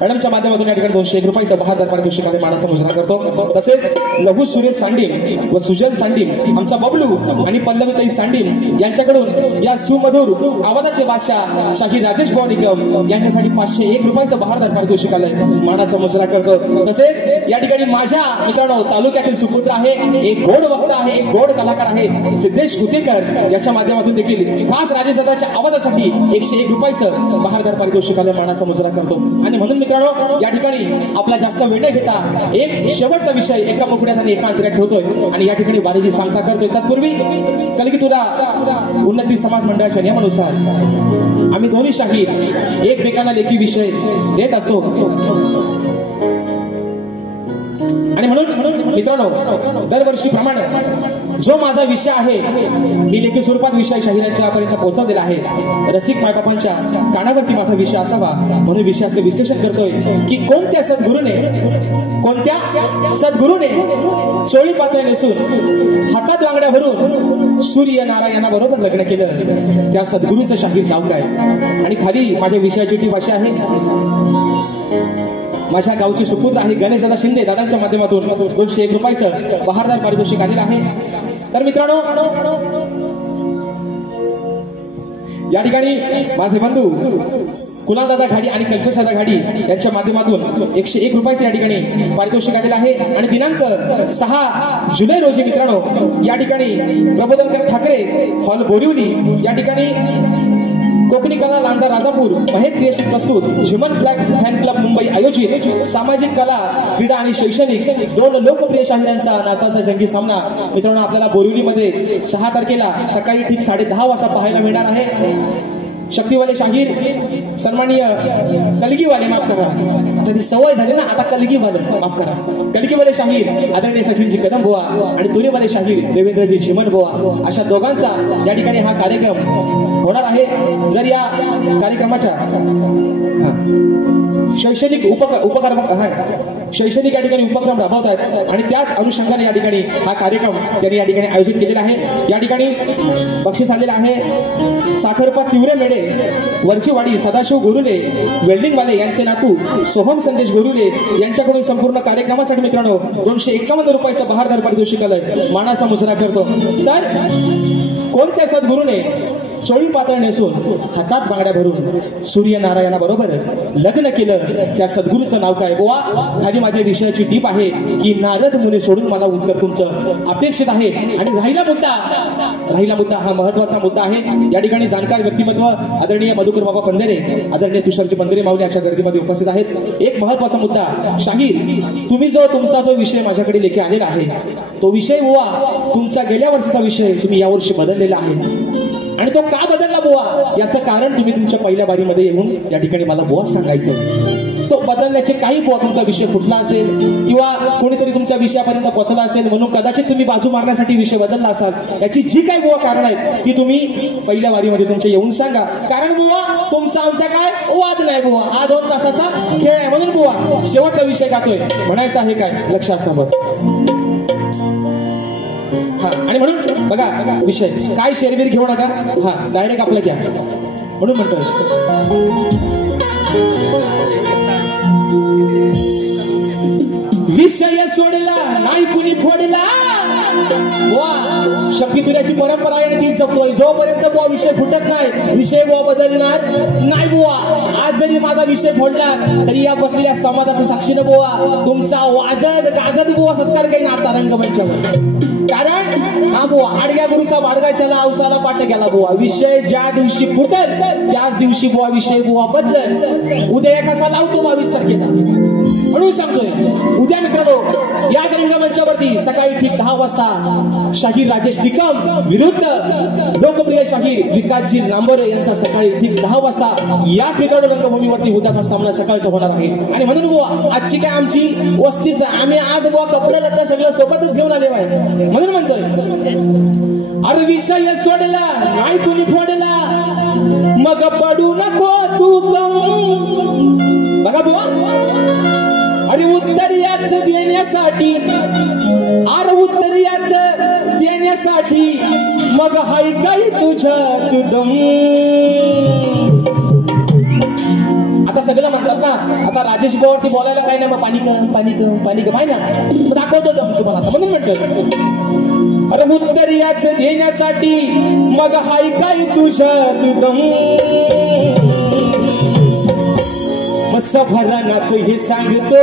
मॅडमच्या माध्यमातून या ठिकाणी 201 रुपयाचा बहादर पारितोषिक आणि मानाचा घोषणा करतो तसेच लघु सुरेश सांडीम व सुजल सांडीम आमचा बबलू आणि पल्लवीताई सांडीम यांच्याकडून या सुमधुर आवाजाचे बादशाह शाहीर राजेश भाऊ निकम यांच्यासाठी 501 रुपयाचा बहादर पारितोषिक आलंय मानाचा घोषणा करतो तसेच या ठिकाणी माझ्या मित्रांनो तालुक्यातील सुपुत्र आहे एक गोड वक्ता आहे एक गोड कलाकार आहे सिद्धेश कुतेकर याच्या माध्यमातून देखील खास राजेश दादाच्या आवाजासाठी 101 रुपयाचं बहादर पारितोषिक आलंय मानाचा घोषणा करतो आणि म्हणून मित्रांनो या ठिकाणी आपला जास्त वेळ न घेता एक शेवटचा विषय एका मुखड्यात आणि एका अंतऱ्यात ठेवतोय आणि या ठिकाणी बारीची सांगता करतोय. तत्पूर्वी कलगीतुरा उन्नती समाज मंडळाच्या नियमानुसार आम्ही दोन्ही शाहीर एकमेकांना लेखी विषय देत असतो आणि म्हणून मित्रांनो दरवर्षीप्रमाणे जो माझा विषय आहे मी लेखी स्वरूपात विषय शाहिरांच्या पर्यंत पोहोचवलेला आहे. रसिक मायबापांच्या कानावरती माझा विषय असावा म्हणून विषयाचे विश्लेषण करतोय की कोणत्या सद्गुरूने चोळी पातळ नेसून हातात वांगड्या भरून सूर्य नारायणा बरोबर लग्न केलं त्या सद्गुरूचं शाहीर नाव काय. आणि खाली माझ्या विषयाची टीप अशी आहे. माझ्या गावचे सुपुत्र आहे गणेश दादा शिंदे दादांच्या माध्यमातून 201 रुपयाचं बहारदार पारितोषिक आलेलं आहे. तर मित्रांनो या ठिकाणी माझे बंधू कुणाल दादा घाडी आणि कल्पेश दादा घाडी यांच्या माध्यमातून 101 रुपयाचं या ठिकाणी पारितोषिक आलेलं आहे. आणि दिनांक 6 जुलै रोजी मित्रांनो या ठिकाणी प्रबोधनकर ठाकरे हॉल बोरिवली या ठिकाणी कोकणी कला लांजा राजापूर महेश क्रिएशन प्रस्तुत झिमन फ्लॅग फॅन क्लब मुंबई आयोजित सामाजिक कला क्रीडा आणि शैक्षणिक 2 लोकप्रिय शाहिरांचा नाचाचा जंगी सामना मित्रांनो आपल्याला बोरिवलीमध्ये 6 तारखेला सकाळी ठीक 10:30 वाजता पाहायला मिळणार आहे. शक्तीवाले शाहीर सन्माननीय कलगीवाले माफ करा तरी सवय झाली ना आता कलगीवाले माफ करा कलगीवाले शाहीर आदरणीय सचिनजी कदम बुवा आणि तुरेवाले शाहीर देवेंद्रजी झिमन बुवा अशा दोघांचा या ठिकाणी हा कार्यक्रम होणार आहे. जर या कार्यक्रमाच्या शैक्षणिक शैक्षणिक या ठिकाणी उपक्रम राबवत आहेत आणि त्याच अनुषंगाने या ठिकाणी हा कार्यक्रम त्यांनी या ठिकाणी आयोजित केलेला आहे. या ठिकाणी बक्षीस आलेलं आहे. साखरपा तिवरे मेडे वरचीवाडी सदाशिव गोरुले वेल्डिंगवाले यांचे नातू सोहम संदेश गोरुले यांच्याकडून संपूर्ण कार्यक्रमासाठी मित्रांनो 251 रुपयाचं बहारदार पारितोषिक आलंय. मानाचा मुजरा करतो. तर कोणत्या सद्गुरूने चोळी पातळ नेसून हातात बांगड्या भरून सूर्यनारायणा बरोबर लग्न केलं त्या सद्गुरूचं नाव काय बुवा. खाली माझ्या विषयाची टीप आहे की नारद मुनी सोडून मला उत्तर तुमचं अपेक्षित आहे. आणि राहिला मुद्दा हा महत्वाचा मुद्दा आहे. या ठिकाणी जाणकार व्यक्तिमत्व आदरणीय मधुकर बाबा पंधरे आदरणीय तुषारजी पंधरे माऊली अशा गर्दीमध्ये उपस्थित आहेत. एक महत्वाचा मुद्दा शाहीर तुम्ही तुमचा जो विषय माझ्याकडे लेखी आलेला आहे तो विषय बुवा तुमचा गेल्या वर्षीचा विषय तुम्ही यावर्षी बदललेला आहे आणि तो का बदलला बुवा याचं कारण तुम्ही तुमच्या पहिल्या बारीमध्ये येऊन या ठिकाणी मला बुवा सांगायचं. तो बदलण्याचे काही बुवा तुमचा विषय फुटला असेल किंवा कोणीतरी तुमच्या विषयापर्यंत पोहोचला असेल म्हणून कदाचित तुम्ही बाजू मारण्यासाठी विषय बदलला असाल. याची जी काही बुवा कारण आहेत ती तुम्ही पहिल्या बारीमध्ये तुमच्या येऊन सांगा. कारण बुवा तुमचा आमचा काय वाद नाही बुवा हा 2 तासाचा खेळ आहे म्हणून बुवा शेवटचा विषय गातोय म्हणायचा आहे काय लक्षात समज. आणि म्हणून बघा विषय काय शेरबीर घेऊ नका डायरेक्ट आपलं घ्या म्हणून म्हणतोय. विषय सोडला नाही कुणी फोडला वा शक्ती तुऱ्याची परंपरा आहे ती जपतोय. जोपर्यंत बुवा विषय फुटत नाही विषय बुवा बदलणार नाही बुवा. आज जरी माझा विषय फोडला तरी या बसलेल्या समाजाच्या साक्षीनं बुवा तुमचा वाजत गाजत बुवा सत्कार काही नाता रंगमंचावर. कारण हा बुवा आडग्या गुरुचा बाडगायच्याला अवसाला पाठ गेला बुवा. विषय ज्या दिवशी फुटल त्याच दिवशी बुवा विषय बुवा बदलल. उद्या एकाचा लावतो 22 तारखेला म्हणून सांगतोय. उद्या मित्रांनो याच रंगमंचावरती सकाळी ठीक 10 वाजता शाहीर राजेश निकम विरुद्ध लोकप्रिय शाहीर विकासजी लांबोरे यांचा सकाळी ठीक 10 वाजता याच मित्रांनो रंगभूमीवरती उद्याचा सामना सकाळचा होणार आहे. आणि म्हणून बुवा आजची काय आमची वस्तीच आम्ही आज बुवा कपडे लत्ता सगळं सोबतच घेऊन आले आहे म्हणून म्हणतोय. अरे विषय सोडला नाही कुणी फोडला मग पडू नको तू बघा बुवा. अरे उत्तर याच देण्यासाठी उत्तर याच देण्यासाठी मग हाय काही तुझ्यात दम. आता सगळं म्हणतात ना आता राजेश भाऊवरती बोलायला काय नाही मग पाणी कम आहे ना मग दाखवतो दम तुम्हाला म्हणून म्हणतो. अरे उत्तर याच देण्यासाठी मग हाय काही तुझ्यात दम. सभरनात हे सांगतो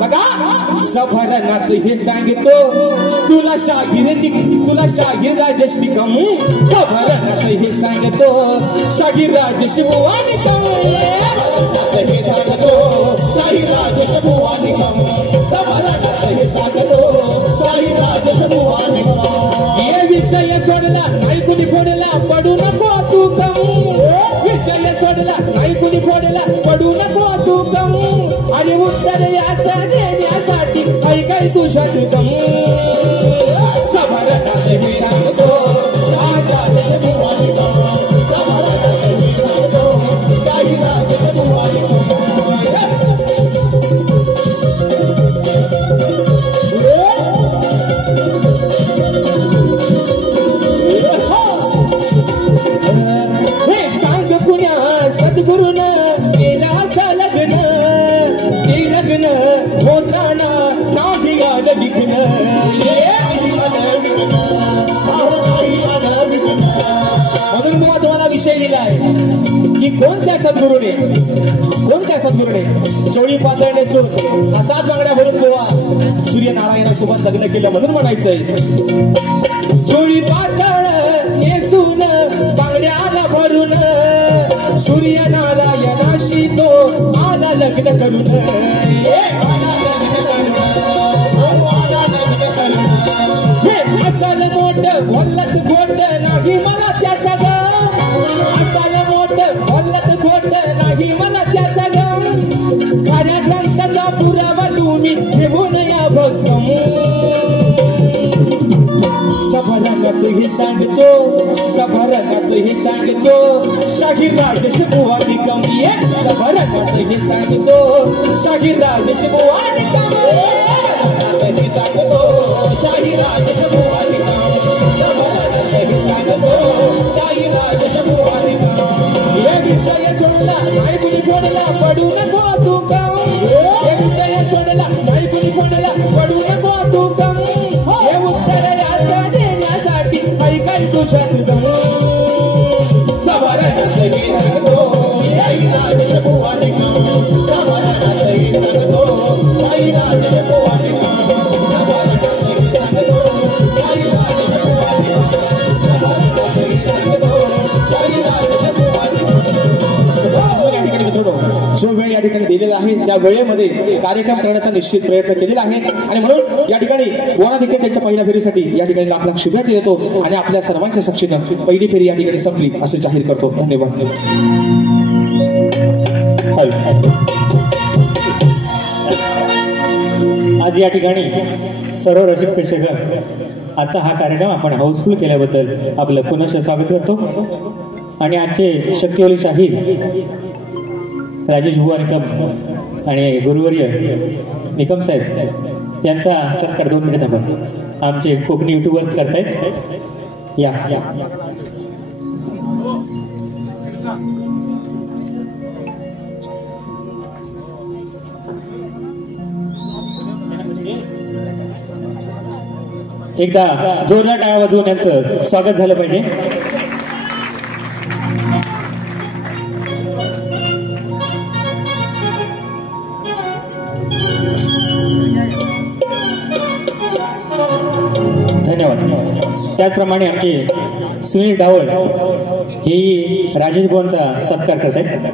बघा सभरनात हे सांगतो तुला शाहीर राजेश निकम. सभरनात हे सांगतो शाहीर राजेश बुवा निकम. हे सांगतो शाही राजशमुआ निगम समारणात हे सांगतो शाही राजशमुआ निगम ये विषय सोडला नाही कुणी फोडला पडू नको तू कम विषय सोडला नाही कुणी फोडला पडू नको तू कम आणि उत्तर याचा देण्यासाठी ऐकाय तुझ्या तुकम समारणात हे सांगतो शाही राजशमुआ निगम समारणात हे सांगतो शाही राजशमुआ निगम सद्गुरुन केला असं लग्न ते लग्न होताना नाही आलं विघ्न म्हणून मी तुम्हाला विषय दिलाय की कोणत्या सद्गुरूने चोळी पातळणे सूत हातात बांगड्या भरून गोवा सूर्यनारायणासोबत लग्न केलं म्हणून म्हणायचंय चोळी पातळ नेसून बांगड्याला भरून सूर्यनारायणाशी तो आला लग्न करून असाल मोठ बोलत गोट नाही मला त्याचा ग असाल मोठ बोलत गोट नाही मला त्याचा ग खऱ्या ग्रंथाचा पुरावा तुम्ही घेऊन या भक्कम सभारंगात ही सांगतो शाहीर राजशमुआ निगम सभारंगात ही सांगतो शाहीर राजशमुआ निगम शाही राजशमुआ निगम समारणात हे सांगतो शाही राजशमुआ निगम ये विषय सोडला नाही कुणी फोडला पडू नको तू कम ये विषय सोडला नाही कुणी फोडला पडू नको तू कम हे उत्तर याचा देण्यासाठी ऐकाय तुझ्या तुकम समारणात हे सांगतो शाही राजशमुआ निगम समारणात हे सांगतो शाही राजशमुआ निगम समारणात हे सांगतो शाही राजशमुआ निगम समारणात हे सांगतो शाही राजशमुआ जो वेळ या ठिकाणी दिलेला आहे त्या वेळेमध्ये कार्यक्रम करण्याचा निश्चित प्रयत्न केलेला आहे आणि म्हणून या ठिकाणी वरा देखील त्यांच्या पहिल्या फेरीसाठी या ठिकाणी लाख लाख शुभेच्छा देतो आणि आपल्या सर्वांच्या साक्षीनं पहिली फेरी या ठिकाणी संपली असे जाहीर करतो धन्यवाद आज या ठिकाणी सर्व रसिक प्रेक्षक आजचा हा कार्यक्रम आपण हाऊसफुल केल्याबद्दल आपलं पुनश्च स्वागत करतो आणि आजचे शक्तिवली शाहीर राजेश बुवा निकम आणि गुरुवर्य निकम साहेब यांचा सत्कार 2 मिनिट थांबा आमचे कोकणी युट्यूबर्स करतायत या एकदा जोरदार टाळ्या वाजवून यांचं स्वागत झालं पाहिजे धन्यवाद त्याचप्रमाणे आमचे सुनील डावळ हेही राजेश बुवांचा सत्कार करत आहेत